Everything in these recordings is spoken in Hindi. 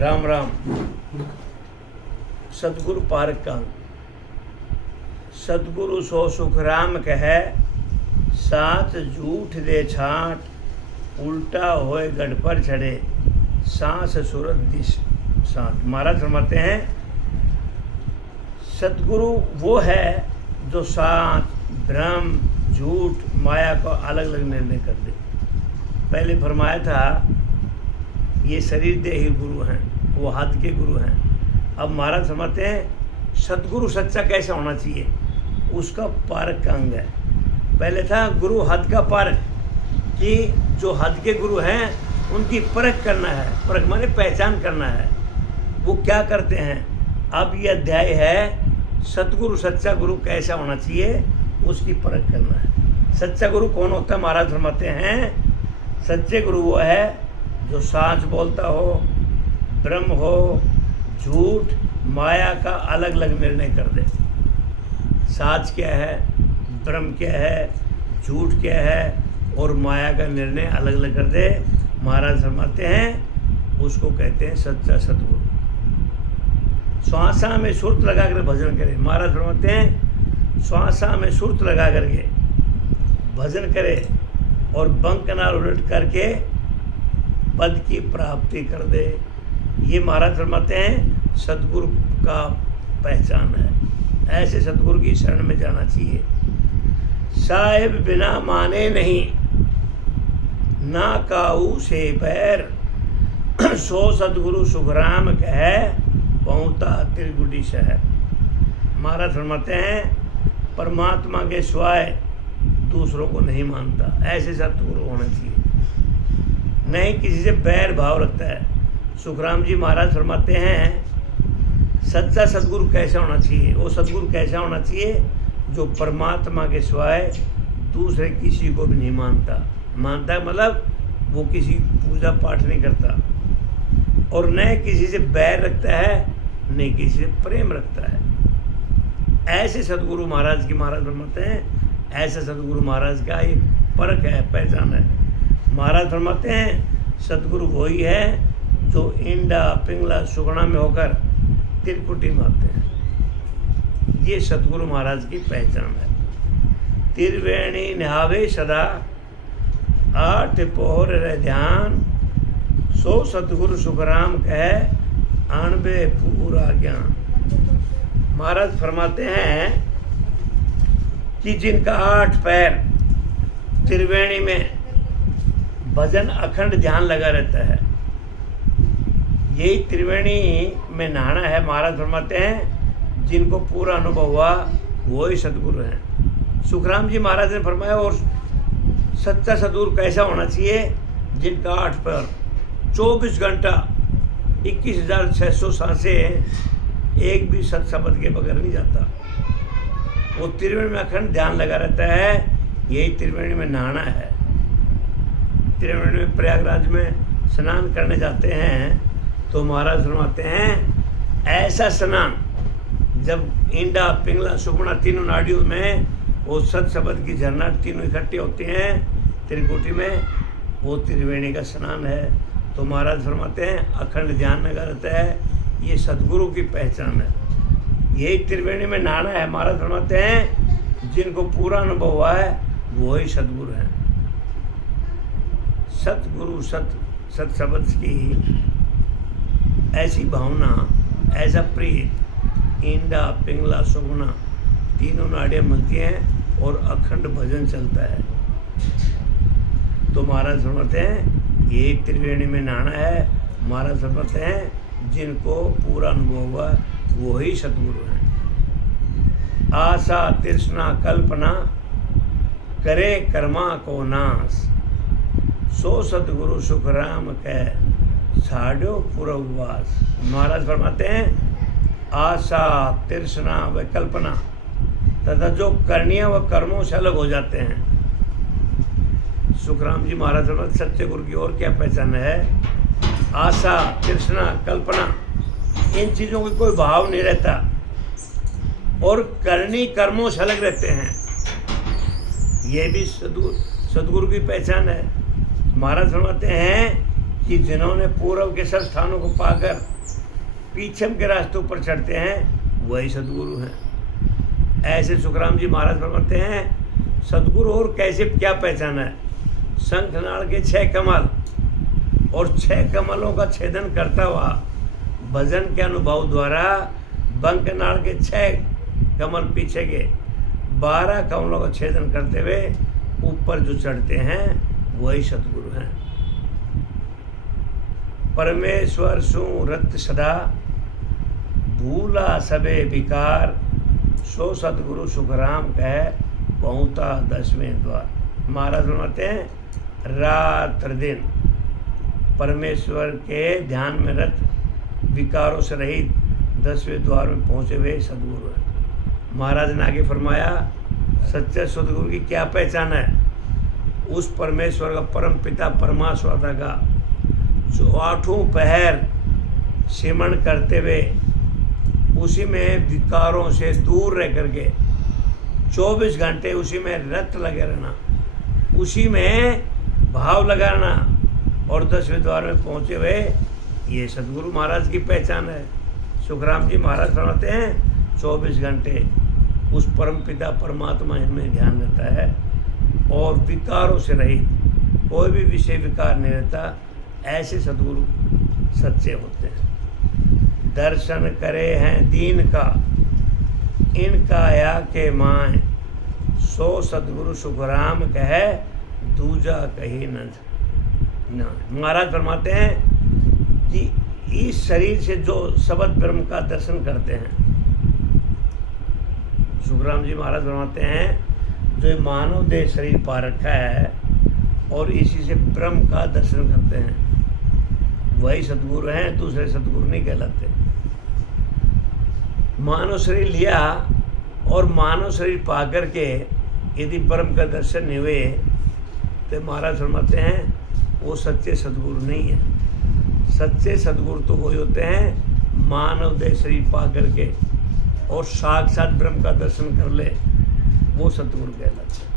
राम राम। सतगुरु पारक का सतगुरु सो सुख राम कहे, साथ झूठ दे छाट, उल्टा होए गढ़ पर चढ़े, सांस सूरत दिश साथ। महाराज फरमाते हैं सतगुरु वो है जो साथ भ्रम झूठ माया को अलग अलग निर्णय कर दे। पहले फरमाया था ये शरीर देही गुरु हैं, वो हद के गुरु हैं। अब महाराज फरमाते हैं सतगुरु सच्चा कैसा होना चाहिए, उसका पारक का अंग है। पहले था गुरु हद का पारक, कि जो हद के गुरु हैं उनकी परख करना है। परख माने पहचान करना है, वो क्या करते हैं। अब ये अध्याय है सतगुरु सच्चा गुरु कैसा होना चाहिए, उसकी परख करना है। सच्चा गुरु कौन होता है। महाराज फरमाते हैं सच्चे गुरु वो है जो साच बोलता हो, ब्रह्म हो, झूठ माया का अलग अलग निर्णय कर दे। साच क्या है, ब्रह्म क्या है, झूठ क्या है और माया का निर्णय अलग अलग कर दे। महाराज फरमाते हैं उसको कहते हैं सच्चा सतगुरु। श्वासा में सुरत लगा कर भजन करे। महाराज फरमाते हैं श्वासा में सुरत लगा करके भजन करे और बंक ना उलट करके पद की प्राप्ति कर दे। ये महाराज फरमाते हैं सतगुरु का पहचान है। ऐसे सतगुरु की शरण में जाना चाहिए। साहिब बिना माने नहीं, ना काऊ से पैर, सो सतगुरु सुखराम कहे, पहुँचा त्रिकुटी शहर। महाराज फरमाते हैं परमात्मा के सिवाय दूसरों को नहीं मानता। ऐसे सतगुरु होना चाहिए, नहीं किसी से बैर भाव रखता है। सुखराम जी महाराज फरमाते हैं सच्चा सतगुरु कैसा होना चाहिए। वो सतगुरु कैसा होना चाहिए जो परमात्मा के सिवाय दूसरे किसी को भी नहीं मानता। मानता है मतलब वो किसी पूजा पाठ नहीं करता और न किसी से बैर रखता है, न किसी से प्रेम रखता है। ऐसे सतगुरु महाराज की महाराज फरमाते हैं ऐसा सतगुरु महाराज का एक परख है, पहचान है। महाराज फरमाते हैं सतगुरु वही है जो इंडा पिंगला सुगुणा में होकर त्रिकुटी में आते हैं। ये सतगुरु महाराज की पहचान है। त्रिवेणी निहावे सदा, आठ पोहर रह ध्यान, सो सतगुरु सुखराम कहे, आणबे पूरा ज्ञान। महाराज फरमाते हैं कि जिनका 8 पैर त्रिवेणी में भजन अखंड ध्यान लगा रहता है, यही त्रिवेणी में नहाना है। महाराज फरमाते हैं जिनको पूरा अनुभव हुआ वही सतगुरु हैं। सुखराम जी महाराज ने फरमाया और सच्चा सतगुरु कैसा होना चाहिए, जिनका 8 पैर 24 घंटा 21,600 सांसें एक भी सत्सबद के बगैर नहीं जाता। वो त्रिवेणी में अखंड ध्यान लगा रहता है, यही त्रिवेणी में नहाना है। त्रिवेणी में प्रयागराज में स्नान करने जाते हैं तो महाराज फरमाते हैं ऐसा स्नान जब इंडा पिंगला सुगुणा तीनों नाड़ियों में वो सत्सबद की झरना तीनों इकट्ठे होते हैं त्रिकुटी में, वो त्रिवेणी का स्नान है। तो महाराज फरमाते हैं अखंड ध्यान लगा रहता है, ये सतगुरु की पहचान है। यही त्रिवेणी में नहाना है। महाराज फरमाते हैं जिनको पूरा अनुभव हुआ है वही सतगुरु हैं। सतगुरु सत शब्द की ऐसी भावना, ऐसा प्रीत, इंडा पिंगला सुगुणा तीनों नाड़ियाँ मिलती हैं और अखंड भजन चलता है। तो महाराज फरमाते हैं ये त्रिवेणी में नहाना है। महाराज फरमाते हैं जिनको पूरा अनुभव हुआ वही सतगुरु हैं। आशा तृष्णा कल्पना करे कर्मा को नाश, सो सतगुरु सुखराम कह, छाड़ो पूरा उपवास। महाराज फरमाते हैं आशा तृष्णा व कल्पना तथा जो करनियाँ व कर्मों से अलग हो जाते हैं। सुखराम जी महाराज फरमाते सच्चे गुरु की और क्या पहचान है। आशा तृष्णा कल्पना इन चीज़ों का कोई भाव नहीं रहता और करनी कर्मों से अलग रहते हैं। ये भी सदगुरु की पहचान है। महाराज फरमाते हैं कि जिन्होंने पूर्व के सब स्थानों को पाकर पीछम के रास्तों पर चढ़ते हैं वही सदगुरु हैं। ऐसे सुखराम जी महाराज फरमाते हैं सदगुरु और कैसे क्या पहचाना है। शंखनाल के 6 कमल और 6 कमलों का छेदन करता हुआ भजन के अनुभव द्वारा बंकनाल के 6 कमल पीछे के 12 कमलों का छेदन करते हुए ऊपर जो चढ़ते हैं वही सदगुरु हैं। परमेश्वर सु रत सदा भूला सबे विकार सो सदगुरु सुखराम कह पहुँचा 10वें द्वार। महाराज फरमाते हैं रात्र दिन परमेश्वर के ध्यान में रत विकारों से रहित 10वें द्वार में पहुँचे हुए सदगुरु हैं। महाराज ने आगे फरमाया सच्चे सदगुरु की क्या पहचान है। उस परमेश्वर का परम पिता परमात्मा का जो 8 पहर सिमरण करते हुए उसी में विकारों से दूर रह करके 24 घंटे उसी में रत लगे रहना, उसी में भाव लगाना और 10वें द्वार में पहुँचे हुए ये सदगुरु महाराज की पहचान है। सुखराम जी महाराज फरमाते हैं 24 घंटे उस परम पिता परमात्मा में ध्यान रहता है और विकारों से रहित, कोई भी विषय विकार नहीं रहता। ऐसे सदगुरु सच्चे होते हैं। दर्शन करे हैं दीन का इनका या के माए सो सदगुरु सुखराम कहे दूजा कही न। महाराज फरमाते हैं कि इस शरीर से जो शब्द ब्रह्म का दर्शन करते हैं, सुखराम जी महाराज फरमाते हैं जो मानव देह शरीर पा रखा है और इसी से ब्रह्म का दर्शन करते हैं वही सदगुरु हैं, दूसरे सदगुरु नहीं कहलाते। मानव शरीर लिया और मानव शरीर पा करके यदि ब्रह्म का दर्शन नहीं हुए तो महाराज फरमाते हैं वो सच्चे सदगुरु नहीं है। सच्चे सदगुरु तो वही होते हैं मानव देह शरीर पा करके और साक्षात ब्रह्म का दर्शन कर ले, वो सदगुरु कहलाते हैं।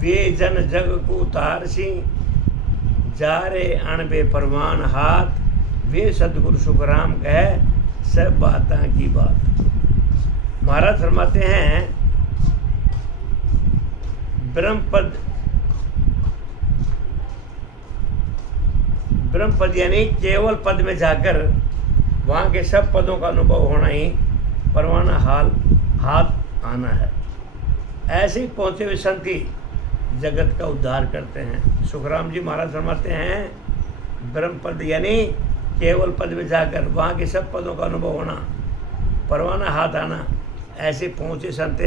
वे जन जग को तारसी जा रे अणबे परवान हाथ वे सदगुरु सुखराम कहे सब बाता की बात। महाराज फरमाते हैं ब्रह्म पद यानी केवल पद में जाकर वहाँ के सब पदों का अनुभव होना ही परवाना हाथ आना है। ऐसे ही पहुँचे हुए संत ही जगत का उद्धार करते हैं। सुखराम जी महाराज फरमाते हैं ब्रह्म पद यानी केवल पद में जाकर वहाँ के सब पदों का अनुभव होना, परवाना हाथ आना। ऐसे पहुँचे संत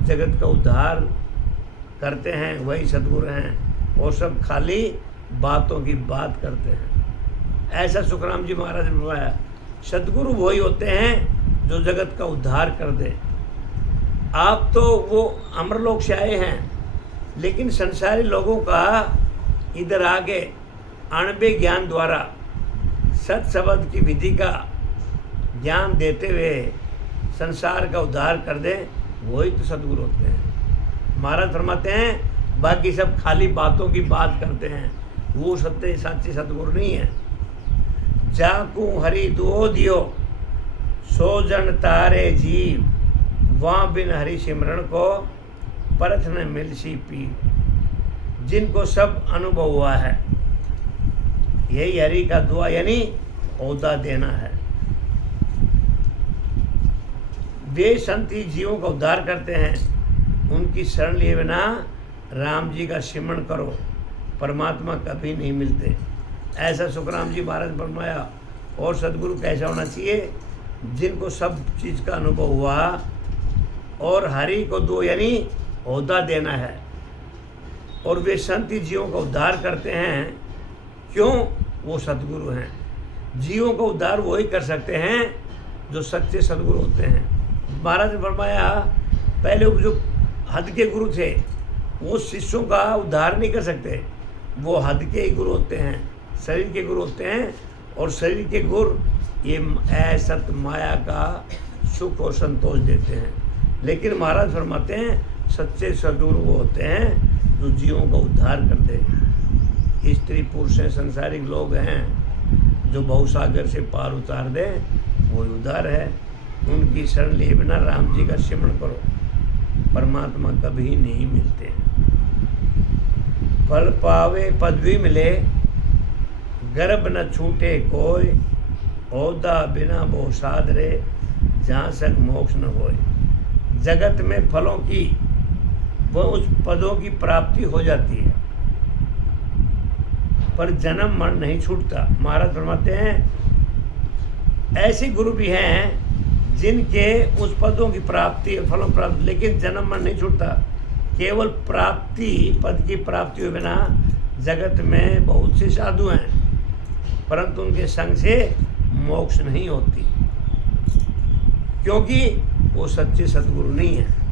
जगत का उद्धार करते हैं वही सदगुरु हैं और सब खाली बातों की बात करते हैं। ऐसा सुखराम जी महाराज ने बताया सदगुरु वही होते हैं जो जगत का उद्धार कर दे। आप तो वो अमरलोक से आए हैं लेकिन संसारी लोगों का इधर आगे अणबे ज्ञान द्वारा सत शब्द की विधि का ज्ञान देते हुए संसार का उद्धार कर दे, वही तो सदगुरु होते हैं। महाराज फरमाते हैं बाकी सब खाली बातों की बात करते हैं, वो सत्य साचे सदगुरु नहीं है। जाकू हरि दुओ दियो सो जन तारे जीव वहाँ बिन हरि सिमरण को परथ न मिलसी पी। जिनको सब अनुभव हुआ है यही हरि का दुआ यानी ओहदा देना है। वे संत ही जीवों का उद्धार करते हैं। उनकी शरण लिए बिना राम जी का सिमरण करो, परमात्मा कभी नहीं मिलते। ऐसा सुखराम जी महाराज ने फरमाया। और सदगुरु कैसा होना चाहिए जिनको सब चीज़ का अनुभव हुआ और हरि को दो यानी ओहदा देना है। और वे संत ही जीवों का उद्धार करते हैं। क्यों? वो सदगुरु हैं। जीवों का उद्धार वही कर सकते हैं जो सच्चे सदगुरु होते हैं। महाराज ने फरमाया पहले जो हद के गुरु थे वो शिष्यों का उद्धार नहीं कर सकते, वो हद के ही गुरु होते हैं, शरीर के गुरु होते हैं। और शरीर के गुरु ये असत माया का सुख और संतोष देते हैं। लेकिन महाराज फरमाते हैं सच्चे सदगुरु वो होते हैं जो जीवों का उद्धार करते हैं। स्त्री पुरुष हैं, संसारिक लोग हैं जो बहुसागर से पार उतार दे, वो उदार है। उनकी शरण लिए बिना राम जी का सिमरण करो, परमात्मा कभी नहीं मिलते। फल पावे पदवी मिले, गर्भ न छूटे कोई, ओहदा बिना बहु साधरे, जहाँ तक मोक्ष न होए। जगत में फलों की वो उस पदों की प्राप्ति हो जाती है, पर जन्म मरण नहीं छूटता। महाराज फरमाते हैं ऐसे गुरु भी हैं जिनके उस पदों की प्राप्ति, फलों प्राप्त, लेकिन जन्म मरण नहीं छूटता। केवल प्राप्ति, पद की प्राप्ति हुए बिना जगत में बहुत से साधु हैं, परंतु उनके संग से मोक्ष नहीं होती, क्योंकि वो सच्चे सद्गुरु नहीं है।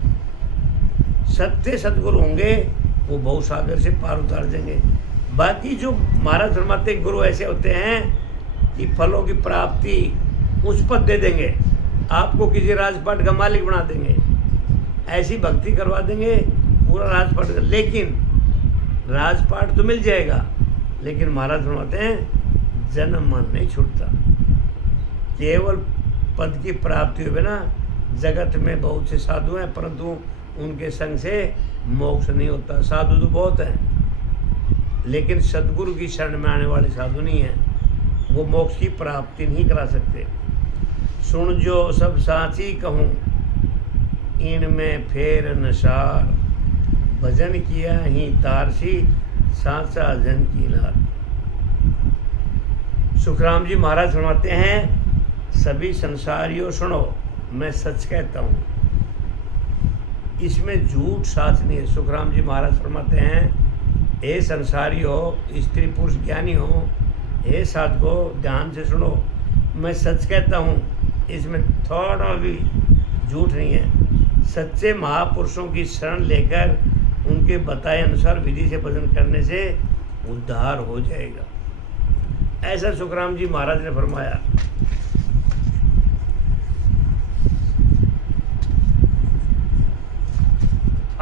सत्य सद्गुरु होंगे वो बहुसागर से पार उतार देंगे। बाकी जो महाराज फरमाते गुरु ऐसे होते हैं कि फलों की प्राप्ति उस पद दे देंगे, आपको किसी राजपाट का मालिक बना देंगे, ऐसी भक्ति करवा देंगे पूरा राजपाट, लेकिन राजपाट तो मिल जाएगा, लेकिन महाराज फरमाते हैं जन्म मरण नहीं छूटता। केवल पद की प्राप्ति हुए बिना जगत में बहुत से साधु हैं, परंतु उनके संग से मोक्ष नहीं होता। साधु तो बहुत हैं, लेकिन सद्गुरु की शरण में आने वाले साधु नहीं हैं, वो मोक्ष की प्राप्ति नहीं करा सकते। सुन जो सब साची कहूँ, इनमें फेर नशार, भजन किया ही तारसी, साचा जन की लाल। सुखराम जी महाराज फरमाते हैं सभी संसारियों सुनो, मैं सच कहता हूँ, इसमें झूठ साच नहीं है। सुखराम जी महाराज फरमाते हैं हे संसारी हो, स्त्री पुरुष ज्ञानी हो, हे साधको ध्यान से सुनो, मैं सच कहता हूँ, इसमें थोड़ा भी झूठ नहीं है। सच्चे महापुरुषों की शरण लेकर उनके बताए अनुसार विधि से भजन करने से उद्धार हो जाएगा, ऐसा सुखराम जी महाराज ने फरमाया।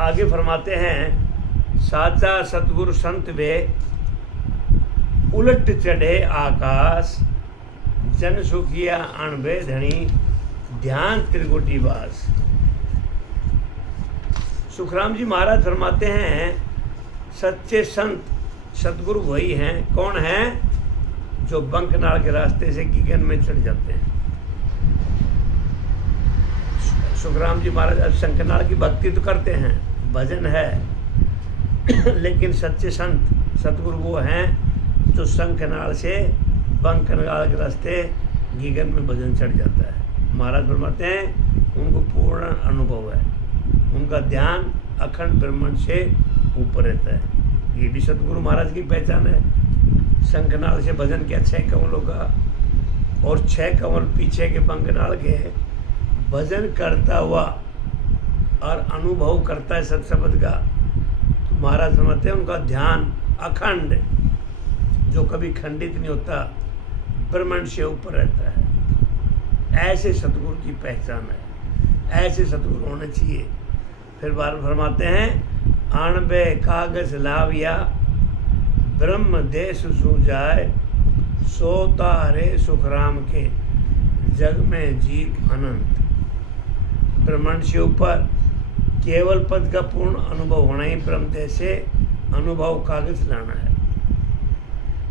आगे फरमाते हैं साचा सतगुरु संत वे, उलट चढ़े आकाश, जन सुखिया अणबे धनी, ध्यान त्रिकुटी वास। सुखराम जी महाराज फरमाते हैं सच्चे संत सतगुरु वही हैं, कौन हैं? जो बंकनाल के रास्ते से गगन में चढ़ जाते हैं। सुखराम जी महाराज अब शंकरनाल की भक्ति तो करते हैं, भजन है, लेकिन सच्चे संत सतगुरु वो हैं जो शंखनाल से बंकनाल के रास्ते गगन में भजन चढ़ जाता है। महाराज फरमाते हैं उनको पूर्ण अनुभव है, उनका ध्यान अखंड ब्रह्मांड से ऊपर रहता है। ये भी सतगुरु महाराज की पहचान है। शंखनाल से भजन किया 6 कमलों का, और 6 कमल पीछे के बंकनाल के भजन करता हुआ और अनुभव करता है सत्शब्द का, तो महाराज समझते हैं उनका ध्यान अखंड, जो कभी खंडित नहीं होता, ब्रह्मांड से ऊपर रहता है। ऐसे सतगुरु की पहचान है, ऐसे सतगुरु होने चाहिए। फिर बार फरमाते हैं आणबे कागज लाविया, ब्रह्म देश सूझाए, सोता रे सुखराम के, जग में जीव अनंत। ब्रह्मांड से ऊपर केवल पद का पूर्ण अनुभव होना ही ब्रह्म देश से अनुभव कागज लाना है।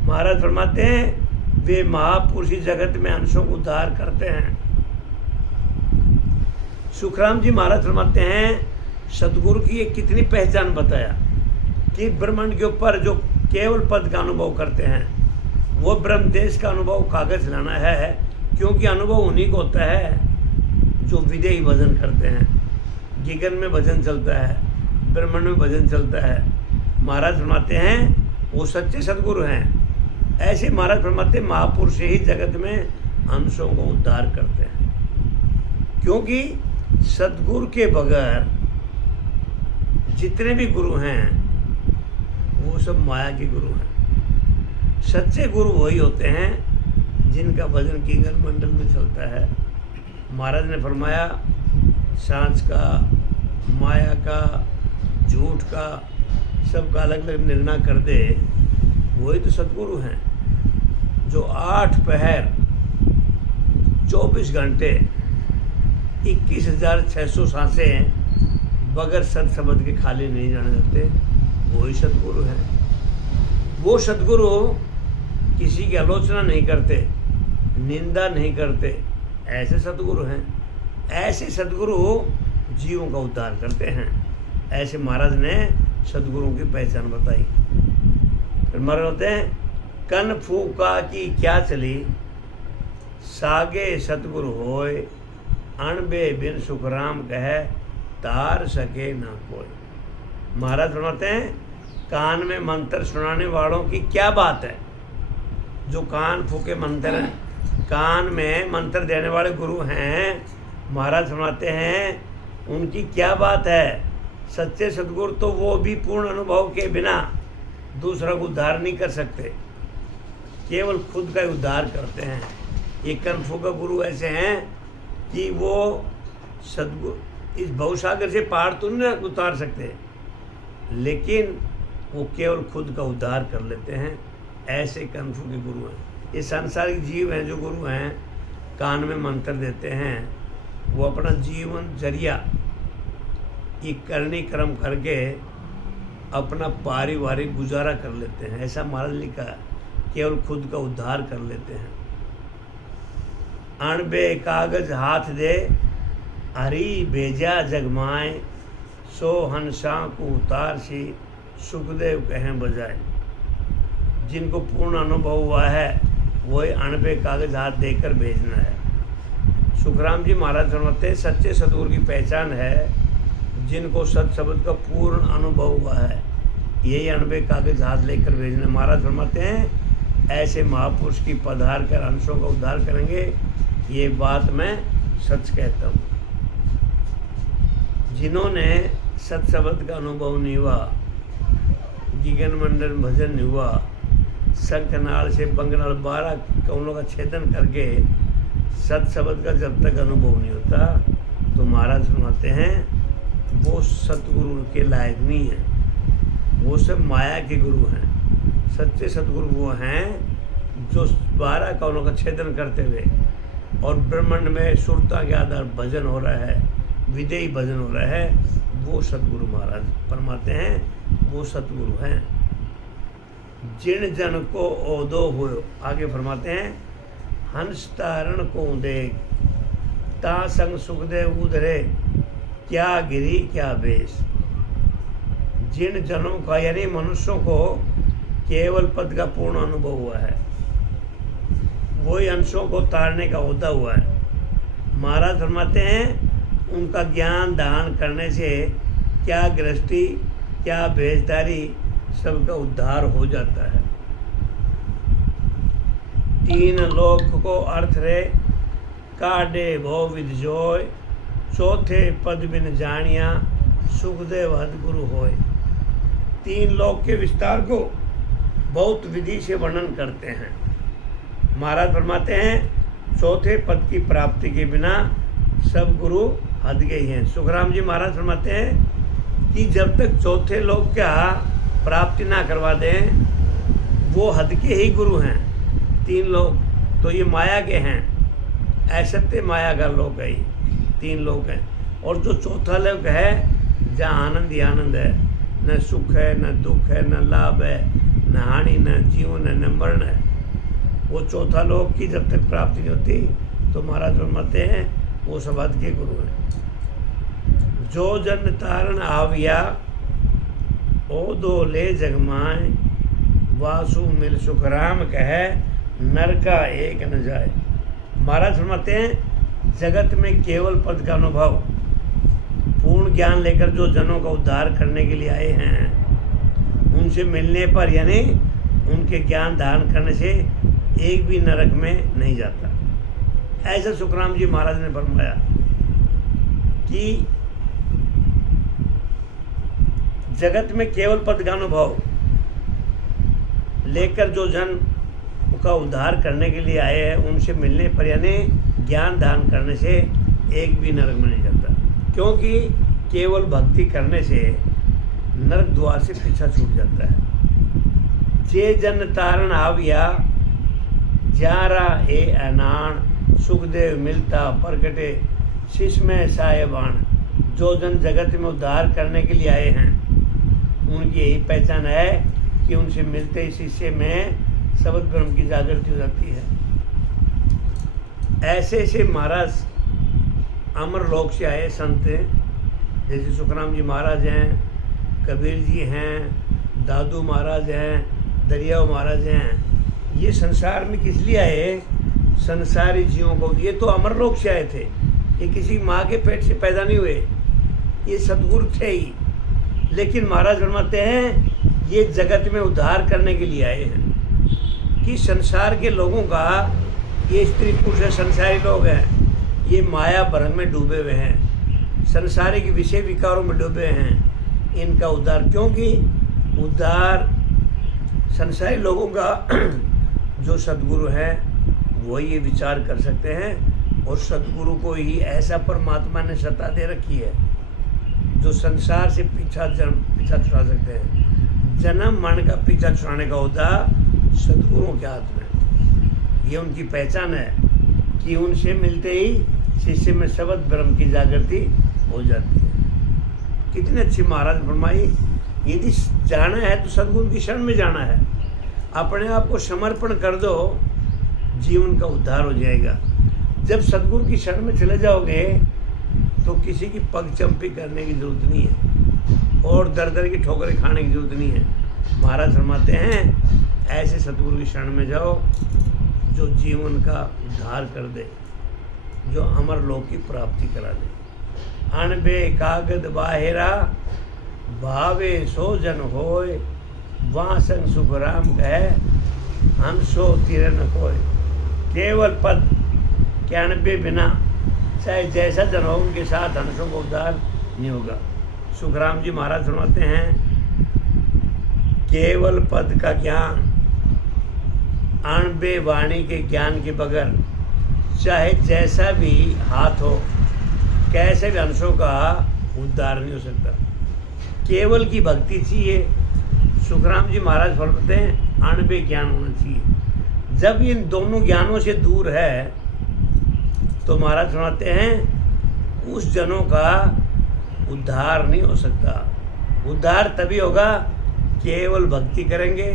महाराज फरमाते हैं वे महापुरुष जगत में अंशों को उद्धार करते हैं। सुखराम जी महाराज फरमाते हैं सतगुरु की ये कितनी पहचान बताया कि ब्रह्मांड के ऊपर जो केवल पद का अनुभव करते हैं वो ब्रह्म देश का अनुभव कागज लाना है, क्योंकि अनुभव उन्हीं को होता है जो विदेही भजन करते हैं। गगन में भजन चलता है, ब्रह्मांड में भजन चलता है। महाराज फरमाते हैं वो सच्चे सद्गुरु हैं। ऐसे महाराज फरमाते महापुरुष ही जगत में अंशों को उद्धार करते हैं, क्योंकि सद्गुरु के बगैर जितने भी गुरु हैं वो सब माया के गुरु हैं। सच्चे गुरु वही होते हैं जिनका भजन गगन मंडल में चलता है। महाराज ने फरमाया सांच का, माया का, झूठ का, सबका अलग अलग निर्णय कर दे, वही तो सदगुरु हैं जो 8 पहर 24 घंटे 21,600 सांसें बगैर सत शब्द के खाली नहीं जाने देते। वही सदगुरु हैं। वो सदगुरु किसी की आलोचना नहीं करते, निंदा नहीं करते, ऐसे सदगुरु हैं। ऐसे सदगुरु जीवों का उद्धार करते हैं। ऐसे महाराज ने सदगुरुओं की पहचान बताई। फिर महाराज होते हैं, कन फूका की क्या चली, सागे सतगुरु होय, अणबे बिन सुखराम कहे, तार सके ना कोई। महाराज फरमाते हैं, कान में मंत्र सुनाने वालों की क्या बात है। जो कान फूके मंत्र हैं, कान में मंत्र देने वाले गुरु हैं, महाराज फरमाते हैं उनकी क्या बात है। सच्चे सदगुरु तो वो भी पूर्ण अनुभव के बिना दूसरा को उद्धार नहीं कर सकते, केवल खुद का ही उद्धार करते हैं। ये कनफू का गुरु ऐसे हैं कि वो सदगुरु इस भवसागर से पार तो नहीं उतार सकते, लेकिन वो केवल खुद का उद्धार कर लेते हैं। ऐसे कनफू के गुरु हैं। ये सांसारिक जीव हैं जो गुरु हैं, कान में मंत्र देते हैं, वो अपना जीवन जरिया ये करनी कर्म करके अपना पारिवारिक गुजारा कर लेते हैं। ऐसा महाराज लिखा है, केवल खुद का उद्धार कर लेते हैं। अणबे कागज हाथ दे, हरी भेजा जगमाए, सो हंसा को उतार सी, सुखदेव कहें बजाए। जिनको पूर्ण अनुभव हुआ है वही अणबे कागज हाथ देकर भेजना है। सुखराम जी महाराज फरमाते हैं, सच्चे सदगुरु की पहचान है जिनको सत शब्द का पूर्ण अनुभव हुआ है, यही अणबे कागज हाथ लेकर भेजना। महाराज फरमाते हैं, ऐसे महापुरुष की पधार कर अंशों का उद्धार करेंगे। ये बात मैं सच कहता हूँ। जिन्होंने सत शब्द का अनुभव नहीं हुआ, गगन मंडल भजन नहीं हुआ, शंखनाल से बंगनाल 12 कौनों का छेदन करके सत शब्द का जब तक अनुभव नहीं होता, तो महाराज फरमाते हैं वो सतगुरु के लायक नहीं है। वो सब माया के गुरु हैं। सच्चे सतगुरु वो हैं जो 12 कौनों का छेदन करते हुए और ब्रह्मांड में सुरता के आधार भजन हो रहा है, विदेही भजन हो रहा है, वो सतगुरु महाराज फरमाते हैं वो सतगुरु हैं। जिन जन को ओदो हो, आगे फरमाते हैं, हंस तारण को देख, ता संग सुखदेव उधरे, क्या गिरी क्या बेस। जिन जनों का यानी मनुष्यों को केवल पद का पूर्ण अनुभव हुआ है, वही अंशों को तारने का होता हुआ है। महाराज फरमाते हैं उनका ज्ञान दान करने से क्या गृहस्थी क्या भेजदारी सबका उद्धार हो जाता है। 3 लोक को अर्थ रे, काडे भो विद जोय, चौथे पद बिन जानिया, सुखदेव हद गुरु होय। 3 लोक के विस्तार को बहुत विधि से वर्णन करते हैं। महाराज फरमाते हैं चौथे पद की प्राप्ति के बिना सब गुरु हद गए हैं। सुखराम जी महाराज फरमाते हैं कि जब तक चौथे लोक का प्राप्ति ना करवा दें, वो हद के ही गुरु हैं। 3 लोक तो ये माया के हैं, असत्य माया का लोक है, 3 लोक हैं। और जो चौथा लोक है जहाँ आनंद ही आनंद है, न सुख है न दुख है, न लाभ है न हानि, न जीवन है न मरण है, वो चौथा लोक की जब तक प्राप्ति नहीं होती तो महाराज फरमाते हैं वो सब हद के गुरु हैं। जो जन तारण आविया, ओ दो ले जगमाए, वासु मिल सुखराम कहे, नर का एक न जाए। महाराज फरमाते हैं जगत में केवल पद का अनुभव पूर्ण ज्ञान लेकर जो जनों का उद्धार करने के लिए आए हैं, उनसे मिलने पर यानी उनके ज्ञान दान करने से एक भी नरक में नहीं जाता। ऐसा सुखराम जी महाराज ने फरमाया कि जगत में केवल पद का अनुभव लेकर जो जन का उद्धार करने के लिए आए हैं, उनसे मिलने पर यानी ज्ञान दान करने से एक भी नरक में नहीं जाता। क्योंकि केवल भक्ति करने से नरक द्वार से पीछा छूट जाता है। जे जन तारण आविया जारा ए अनाण सुखदेव मिलता प्रकटे शीश में साहेबान। जो जन जगत में उद्धार करने के लिए आए हैं उनकी यही पहचान है कि उनसे मिलते ही शीशे में शब्द ब्रह्म की जागृति हो जाती है। ऐसे ऐसे महाराज अमर लोक से आए संत, जैसे सुखराम जी महाराज हैं, कबीर जी हैं, दादू महाराज हैं, दरियाव महाराज हैं। ये संसार में किस लिए आए? संसारी जीवों को। ये तो अमर लोक से आए थे, ये किसी माँ के पेट से पैदा नहीं हुए, ये सद्गुरु थे ही। लेकिन महाराज फरमाते हैं ये जगत में उद्धार करने के लिए आए हैं कि संसार के लोगों का, ये स्त्री पुरुष संसारी लोग हैं, ये माया भ्रम में डूबे हुए हैं, संसारिक विषय विकारों में डूबे हैं। इनका उद्धार, क्योंकि उद्धार संसारी लोगों का जो सद्गुरु है वो ये विचार कर सकते हैं। और सद्गुरु को ही ऐसा परमात्मा ने सत्ता दे रखी है जो संसार से पीछा छुड़ा सकते हैं। जन्म मरण का पीछा छुड़ाने का होता सद्गुरुओं के हाथ में। ये उनकी पहचान है कि उनसे मिलते ही शिष्य में शब्द ब्रह्म की जागृति हो जाती है। कितनी अच्छी महाराज फरमाई, यदि जाना है तो सद्गुरु की शरण में जाना है। अपने आप को समर्पण कर दो, जीवन का उद्धार हो जाएगा। जब सद्गुरु की शरण में चले जाओगे तो किसी की पगचंपी करने की जरूरत नहीं है और दर दर की ठोकरें खाने की जरूरत नहीं है। महाराज फरमाते हैं ऐसे सद्गुरु की शरण में जाओ जो जीवन का उद्धार कर दे, जो अमर लोक की प्राप्ति करा दे। अनबे कागद बाहेरा भावे सो जन होय, वहाँ संग सुखराम कहे हम सो तिरन होय। केवल पद के अनबे बिना चाहे जैसा जन हो उनके साथ हंसों को उद्धार नहीं होगा। सुखराम जी महाराज सुनाते हैं केवल पद का ज्ञान, अणबे वाणी के ज्ञान के बगैर चाहे जैसा भी हाथ हो, कैसे भी अंशों का उद्धार नहीं हो सकता। केवल की भक्ति चाहिए। सुखराम जी महाराज फरमाते हैं अणबे ज्ञान होना चाहिए। जब इन दोनों ज्ञानों से दूर है तो महाराज सुनाते हैं उस जनों का उद्धार नहीं हो सकता। उद्धार तभी होगा केवल भक्ति करेंगे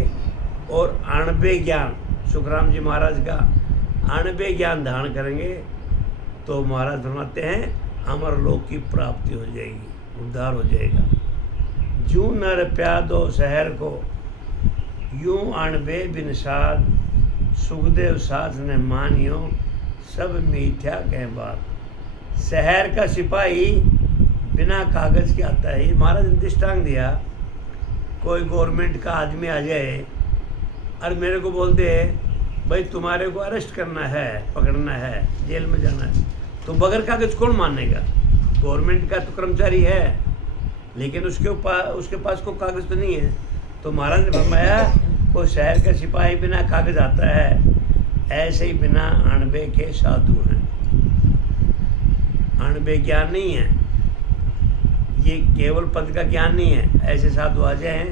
और अणबे ज्ञान, सुखराम जी महाराज का अणबे ज्ञान धारण करेंगे तो महाराज फरमाते हैं अमर लोक की प्राप्ति हो जाएगी, उद्धार हो जाएगा। जू नर प्यादो शहर को यूं अणबे बिन साध, सुखदेव साथ ने मानियो सब मिथ्या कह बात। शहर का सिपाही बिना कागज के आता है। ये महाराज ने दृष्टांत दिया, कोई गवर्नमेंट का आदमी आ जाए और मेरे को बोल दे भाई तुम्हारे को अरेस्ट करना है, पकड़ना है, जेल में जाना है, तो बगैर कागज कौन मानेगा? गवर्नमेंट का तो कर्मचारी है लेकिन उसके पास कोई कागज तो नहीं है। तो महाराज ने फरमाया कोई शहर का सिपाही बिना कागज आता है, ऐसे ही बिना अणबे के साधु हैं। अणबे ज्ञान नहीं है, ये केवल पद का ज्ञान नहीं है। ऐसे साधु आ जाए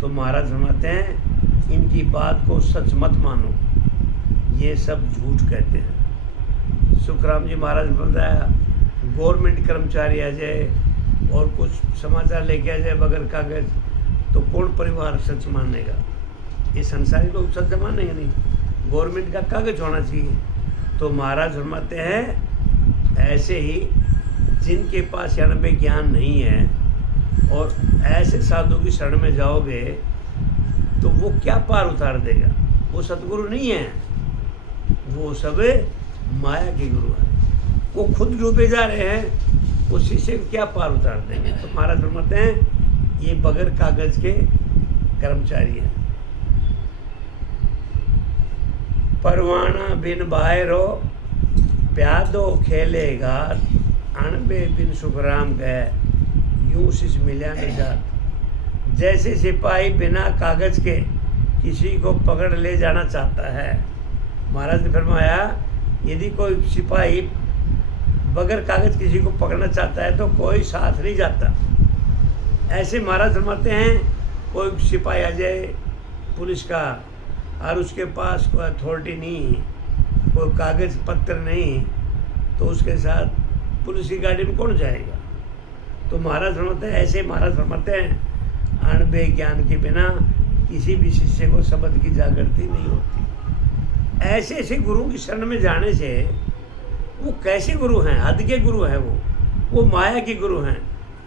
तो महाराज फरमाते हैं इनकी बात को सच मत मानो, ये सब झूठ कहते हैं। सुखराम जी महाराज ने बताया गवर्नमेंट कर्मचारी आ जाए और कुछ समाचार लेके आ जाए बगैर कागज तो कौन परिवार सच मानेगा? ये संसारी लोग सच मानेंगे नहीं, गवर्नमेंट का कागज होना चाहिए। तो महाराज फरमाते हैं ऐसे ही जिनके पास अणबे ज्ञान नहीं है और ऐसे साधु की शरण में जाओगे तो वो क्या पार उतार देगा? वो सतगुरु नहीं है, वो सब माया के गुरु हैं। वो खुद डूबे जा रहे हैं, वो शिष्य को क्या पार उतार देंगे? तो महाराज फरमाते हैं ये बगैर कागज के कर्मचारी हैं। परवाना बिन बाहरो प्यादो खेलेगा, अणबे बिन सुखराम गए यूं शिष मिल्या निजात। जैसे सिपाही बिना कागज के किसी को पकड़ ले जाना चाहता है, महाराज ने फरमाया यदि कोई सिपाही बगैर कागज किसी को पकड़ना चाहता है तो कोई साथ नहीं जाता। ऐसे महाराज फरमाते हैं कोई सिपाही आ जाए पुलिस का और उसके पास कोई अथॉरिटी नहीं, कोई कागज़ पत्र नहीं, तो उसके साथ पुलिस की गाड़ी में कौन जाएगा। तो महाराज फरमाते हैं, ऐसे महाराज फरमाते हैं अणबे ज्ञान के बिना किसी भी शिष्य को शब्द की जागृति नहीं होती। ऐसे ऐसे गुरु की शरण में जाने से वो कैसे गुरु हैं, हद के गुरु हैं, वो माया के गुरु हैं,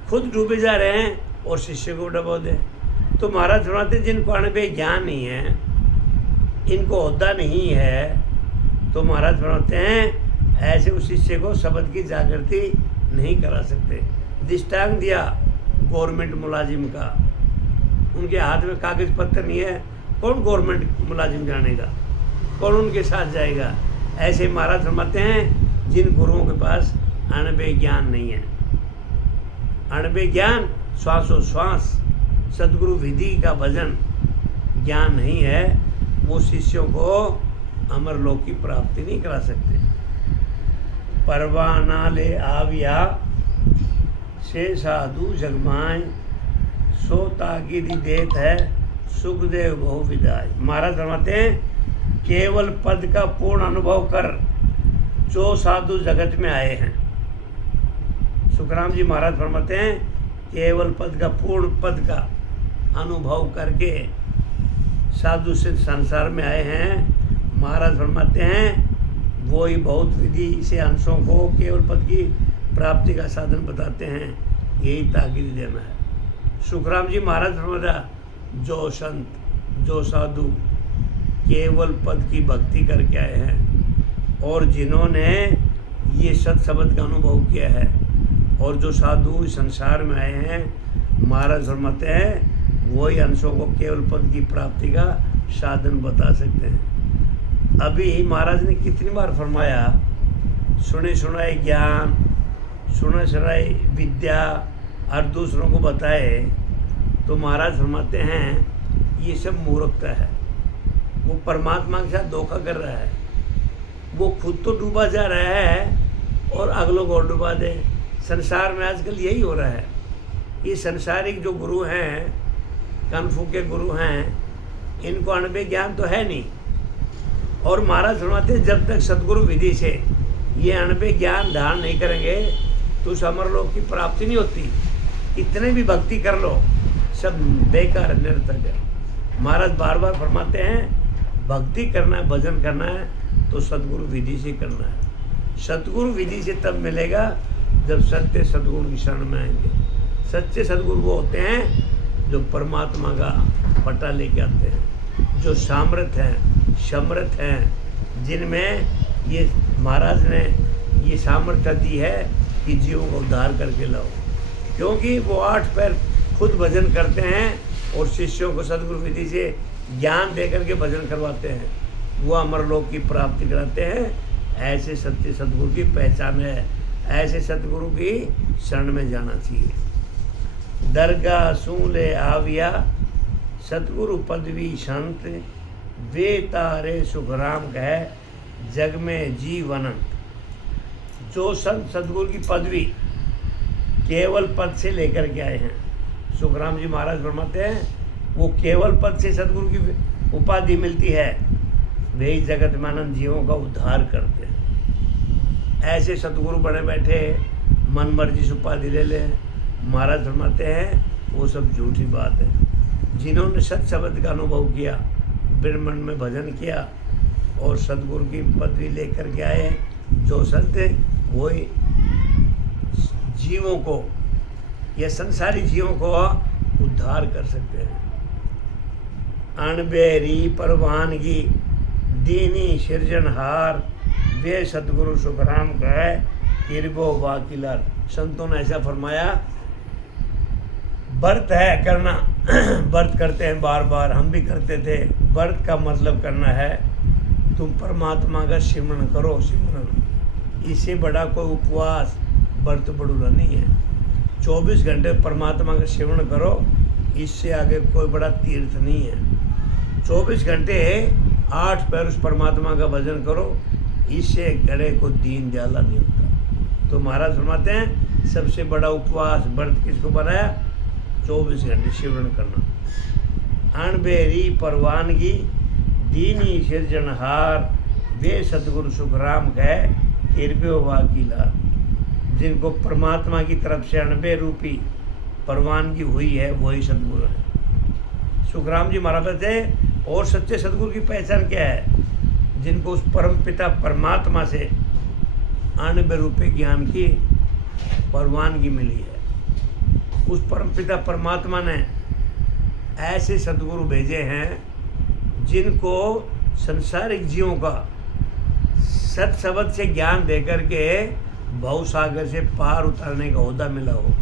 खुद डूबे जा रहे हैं और शिष्य को डबो दे। तो महाराज फरमाते जिनको अणबे ज्ञान नहीं है, इनको ओहदा नहीं है, तो महाराज फरमाते हैं ऐसे उस शिष्य को शब्द की जागृति नहीं करा सकते। दृष्टांत दिया गवर्नमेंट मुलाजिम का, उनके हाथ में कागज पत्र नहीं है, कौन गवर्नमेंट मुलाजिम जानेगा, कौन उनके साथ जाएगा। ऐसे महाराज फरमाते हैं जिन गुरुओं के पास अणबे ज्ञान नहीं है, अणबे ज्ञान श्वासोश्वास सदगुरु विधि का भजन ज्ञान नहीं है, वो शिष्यों को अमरलोक की प्राप्ति नहीं करा सकते। परवाना ले आविया से साधु जगमाय, सो ताकीदी देत है सुखदेव बहु विदाय। महाराज फरमाते हैं केवल पद का पूर्ण अनुभव कर जो साधु जगत में आए हैं। सुखराम जी महाराज फरमाते हैं केवल पद का पूर्ण पद का अनुभव करके साधु से संसार में आए हैं। महाराज फरमाते हैं वो ही बहुत विधि से अंशों को केवल पद की प्राप्ति का साधन बताते हैं, यही ताकीद देना है। सुखराम जी महाराज फरमाते जो संत जो साधु केवल पद की भक्ति करके आए हैं और जिन्होंने ये सत शब्द का अनुभव किया है, और जो साधु संसार में आए हैं, महाराज फरमाते हैं वही अंशों को केवल पद की प्राप्ति का साधन बता सकते हैं। अभी महाराज ने कितनी बार फरमाया सुने सुनाए ज्ञान, सुने सुनाए विद्या और दूसरों को बताए, तो महाराज फरमाते हैं ये सब मूर्खता है। वो परमात्मा के साथ धोखा कर रहा है, वो खुद तो डूबा जा रहा है और अगलों को डुबा दे। संसार में आजकल यही हो रहा है। ये संसारिक जो गुरु हैं, कनफू के गुरु हैं, इनको अणबे ज्ञान तो है नहीं। और महाराज फरमाते हैं जब तक सदगुरु विधि से ये अणबे ज्ञान धारण नहीं करेंगे तो उस अमरलोक की प्राप्ति नहीं होती। इतने भी भक्ति कर लो सब बेकार निरर्थक है। महाराज बार बार फरमाते हैं भक्ति करना है, भजन करना है तो सदगुरु विधि से करना है। सदगुरु विधि से तब मिलेगा जब सत्य सदगुरु की शरण में आएंगे। सच्चे सदगुरु वो होते हैं जो परमात्मा का पता लेके आते हैं, जो सामर्थ हैं, समर्थ हैं, जिनमें ये महाराज ने ये सामर्थ्य दी है कि जीवों को उद्धार करके लाओ। क्योंकि वो 8 पैर खुद भजन करते हैं और शिष्यों को सदगुरु विधि से ज्ञान दे करके भजन करवाते हैं, वो अमरलोक की प्राप्ति कराते हैं। ऐसे सत्य सदगुरु की पहचान है, ऐसे सतगुरु की शरण में जाना चाहिए। दरगाह सूले आविया सतगुरु पदवी संत, वे तारे सुखराम कह जग में जीवनंत। जो संत सतगुरु की पदवी केवल पद से लेकर के आए हैं, सुखराम जी महाराज फरमाते हैं वो केवल पद से सतगुरु की उपाधि मिलती है, वे ही जगत में अनंत जीवों का उद्धार करते हैं। ऐसे सतगुरु बने बैठे मन मर्जी से उपाधि ले ले, महाराज फरमाते हैं वो सब झूठी बात है। जिन्होंने सत शब्द का अनुभव किया, ब्रह्मंड में भजन किया और सतगुरु की पदवी लेकर के आए, जो संत वही जीवों को या संसारी जीवों को उद्धार कर सकते हैं। अणबेरी परवानगी दीनी सृजनहार, वे सतगुरु सुखराम कहे किरबो वाकिलार। संतों ने ऐसा फरमाया, व्रत है करना, व्रत करते हैं बार बार, हम भी करते थे। व्रत का मतलब करना है तुम परमात्मा का सिमरन करो, सिमरन। इससे बड़ा कोई उपवास व्रत बड़ूला नहीं है। 24 घंटे परमात्मा का सिमरन करो, इससे आगे कोई बड़ा तीर्थ नहीं है। 24 घंटे 8 पैर उस परमात्मा का भजन करो, इससे गड़े को दीन दयाला नहीं होता। तो महाराज फरमाते हैं सबसे बड़ा उपवास व्रत किसको बनाया? 24 घंटे सिमरन करना। अणबेरी परवानगी दीनी सिरजनहार वे सतगुरु सुखराम कह कृपयो वाकीला। जिनको परमात्मा की तरफ से अणबे रूपी परवानगी हुई है वही सतगुरु है। सुखराम जी महाराज कहते और सच्चे सतगुरु की पहचान क्या है? जिनको उस परम पिता परमात्मा से अणबे रूपी ज्ञान की परवानगी मिली है। उस परम पिता परमात्मा ने ऐसे सतगुरु भेजे हैं जिनको संसारिक जीवों का सत शब्द से ज्ञान देकर के भव सागर से पार उतारने का ओहदा मिला हो।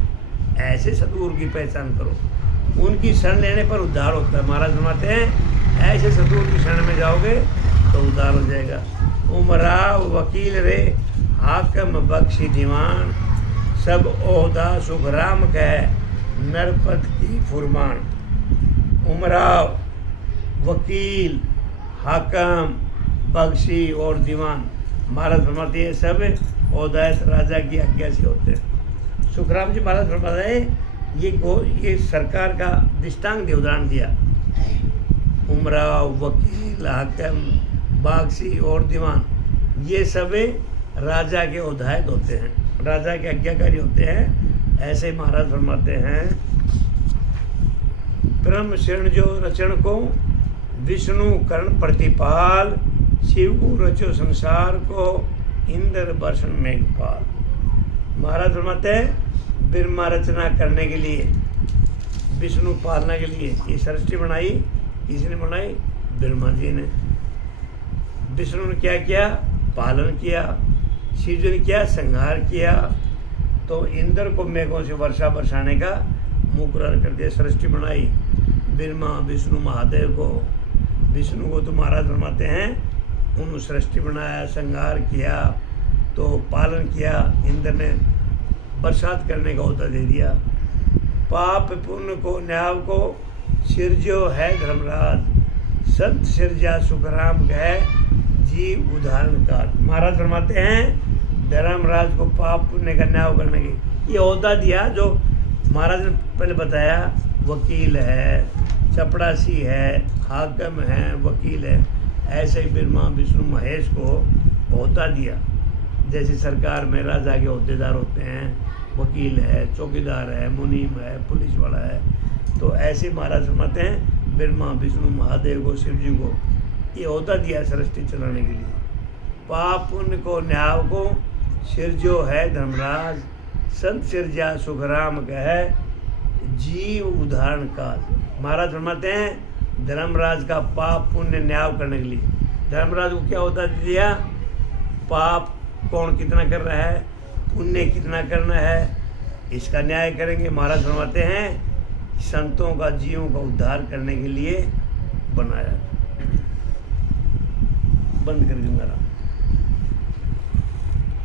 ऐसे सतगुरु की पहचान करो, उनकी शरण लेने पर उद्धार होता है। महाराज फरमाते हैं ऐसे सतगुरु की शरण में जाओगे तो उद्धार हो जाएगा। उमराव वकील रे हाकम बख्शी दीवान सब ओहदा सुखराम कह नरपत की फुरमान। उमराव वकील हाकम बख्शी और दीवान महाराज फरमाते हैं सब ओहदायत राजा की आज्ञा से होते हैं। सुखराम जी महाराज फरमाते हैं ये सरकार का दृष्टांत दे उदाहरण दिया। उमराव वकील हाकम बख्शी और दीवान ये सब राजा के ओहदायत होते हैं, राजा के आज्ञाकारी होते हैं। ऐसे महाराज फरमाते हैं ब्रह्म शरण जो रचन को विष्णु कर्ण प्रतिपाल शिव को रचो संसार को इंद्र वर्षण मेघपाल। महाराज फरमाते हैं ब्रह्मा रचना करने के लिए विष्णु पालना के लिए ये सृष्टि बनाई। किसने बनाई? ब्रह्मा जी ने। विष्णु ने क्या किया? पालन किया। शिव जी ने क्या? संहार किया। तो इंद्र को मेघों से वर्षा बरसाने का मुकर्रर कर दिया, सृष्टि बनाई। ब्रह्मा विष्णु महादेव को, विष्णु को तो महाराज फरमाते हैं उन्होंने सृष्टि बनाया, संहार किया, तो पालन किया। इंद्र ने बरसात करने का ओहदा दे दिया। पाप पुण्य को न्याय को सिरजो है धर्मराज संत सिरजा सुखराम कह जीव उदाहरण काल। महाराज फरमाते हैं धर्मराज को पाप पुण्य का न्याय करने की ये ओहदा दिया। जो महाराज ने पहले बताया वकील है, चपड़ासी है, हाकम है, वकील है, ऐसे ही ब्रह्मा विष्णु महेश को ओहदा दिया। जैसे सरकार में राजा के ओहदेदार होते हैं, वकील है, चौकीदार है, मुनीम है, पुलिस वाला है, तो ऐसे महाराज फरमाते हैं ब्रह्मा विष्णु महादेव को, शिव जी को ये ओहदा दिया सृष्टि चलाने के लिए। पाप पुण्य को न्याय को सिरजो है धर्मराज संत सिरजा सुखराम कह जीव उदाहरण काल। महाराज फरमाते हैं धर्मराज का पाप पुण्य न्याय करने के लिए धर्मराज को क्या होता दिया? पाप कौन कितना कर रहा है, पुण्य कितना करना है, इसका न्याय करेंगे। महाराज फरमाते हैं संतों का जीवों का उद्धार करने के लिए बनाया। बंद कर दूंगा।